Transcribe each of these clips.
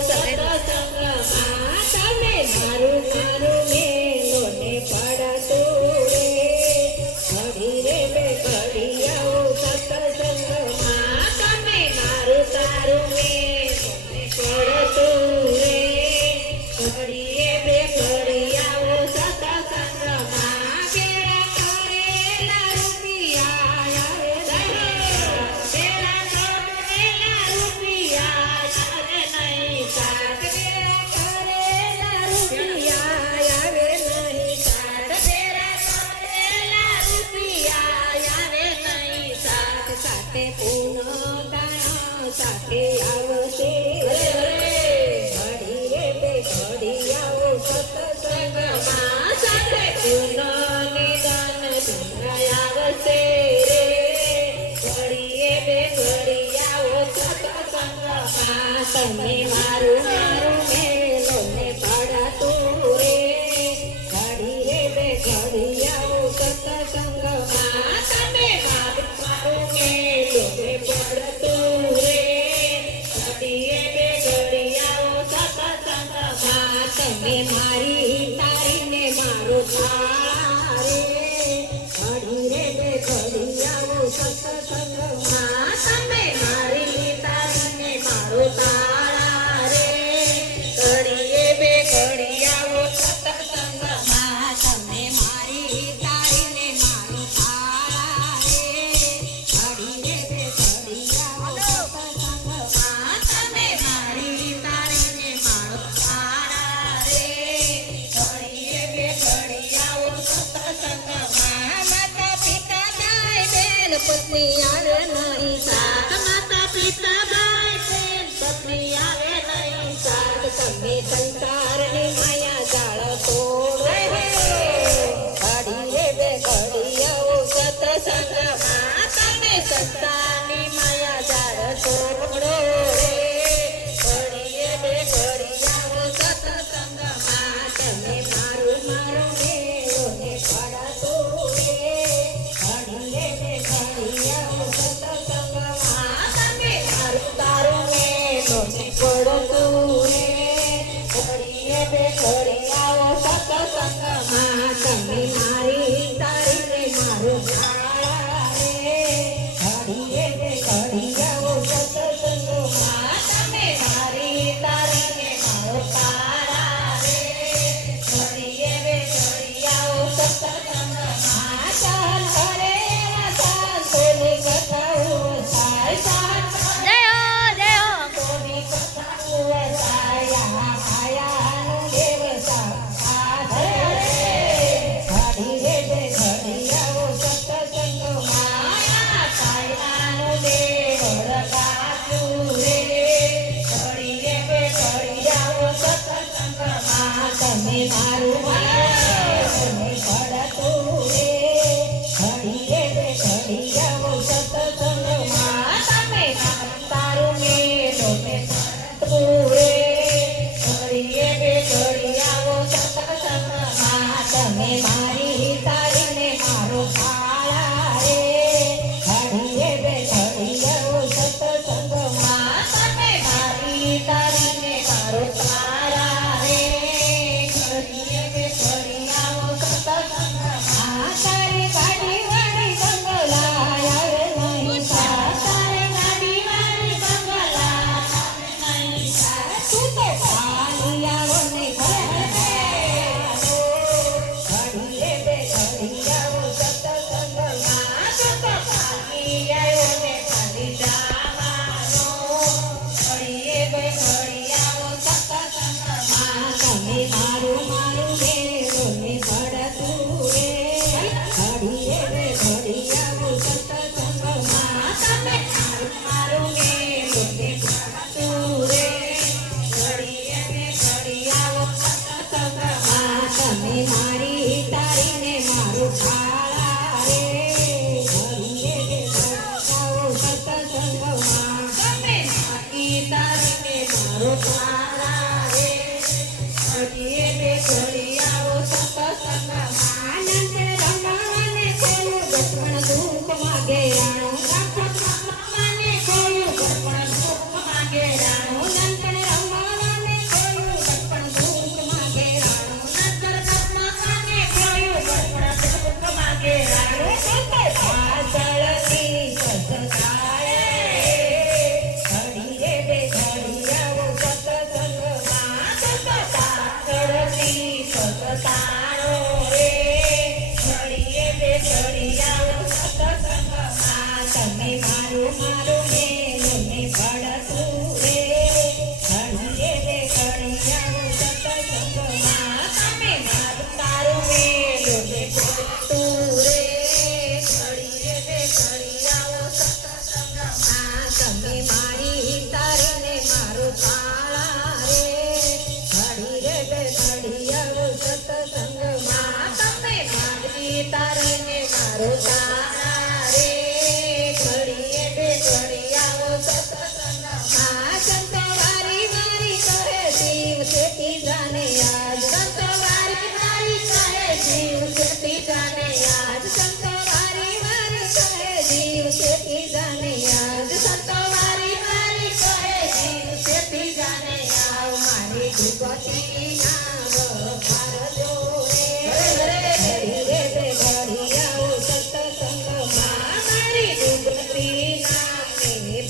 તમે મારું મારું મેલો ને પડતું રે ઘડી રે બે ઘડી આવું સત્સંગમાં તમે મારું તારું મેલો ને પડતું રે ઘડીએ બે ઘડી આવું સત્સંગમાં કેળા કરેલા રૂપિયા આવે કેળા કરેલા રૂપિયા આવે નહીં સાત કેળા કરેલા રૂપિયા આવે નહીં સાત કેળા કરેલા રૂપિયા આવે નહીં સાત સાથે પૂનો દાણો સાથે આવશે ઘડી રે બે ઘડી આવો સત્સંગમાં સાથે પૂનો નિદાન આવશે રે ઘડીએ બે ઘડી આવો સત્સંગમાં તમે મારું મારું મેલો ને પડાતું રે ઘડી રે બે ઘડી આવો સત્સંગમાં તમે મારું મારું મેલો ને પડતું રે ઘડીએ બે ઘડી આવો સત્સંગમાં તમે મારી તારી ને મારું તારે ઘડી રે બે ઘડી આવો સત્સંગમાં તમે મારી તારી ને મારું તારા રે ઘડીએ બે ઘડી આવો સત્સંગમાં તમે મારી તારી ને મારું તારા રે ઘડીએ બે ઘડી આવો સત્સંગમાં તમે મારી તારી ને મારું તારા રે ઘડીએ બે ઘડી આવો સત્સંગમાં માતા પિતા ભાઈ બેન પત્ની આવે નહીં સાથ માતા પિતા ભાઈ બેન પત્ની આવે નહીં સાથ તમે સંસારની માયા જાળ તોડો ઘડી રે બે ઘડી આવો સત્સંગમાં તમે સંસારની માયા જાળ તોડો રે ઘડીએ બે ઘડી આવો સત્સંગમાં તમે મારું મારું મેલો ને પડાતો રે ઘડીએ બે ઘડી આવો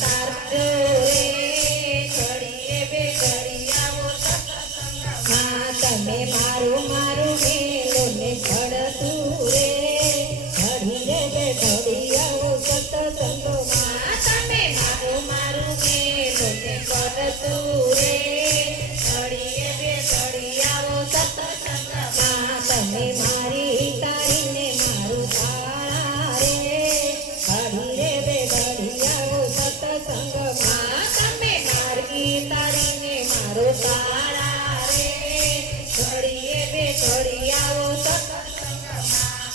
તારજો રે ઘડીએ બે ઘડી આવો સત્સંગમાં તમે મારું મારું મેલો ને ઘડતું રે ઘડીએ બે ઘડી આવો સત્સંગમાં તમે મારું મારું મેલો ને ઘડતું રે ઘડીએ બે ઘડી આવો સત્સંગમાં તમે મારી તારીને મારું તારા રે ઘડીએ બે ઘડી આવો સત્સંગમાં તમે મારી તારીને મારું તારા રે ઘડીએ બે ઘડી આવો સત્સંગમાં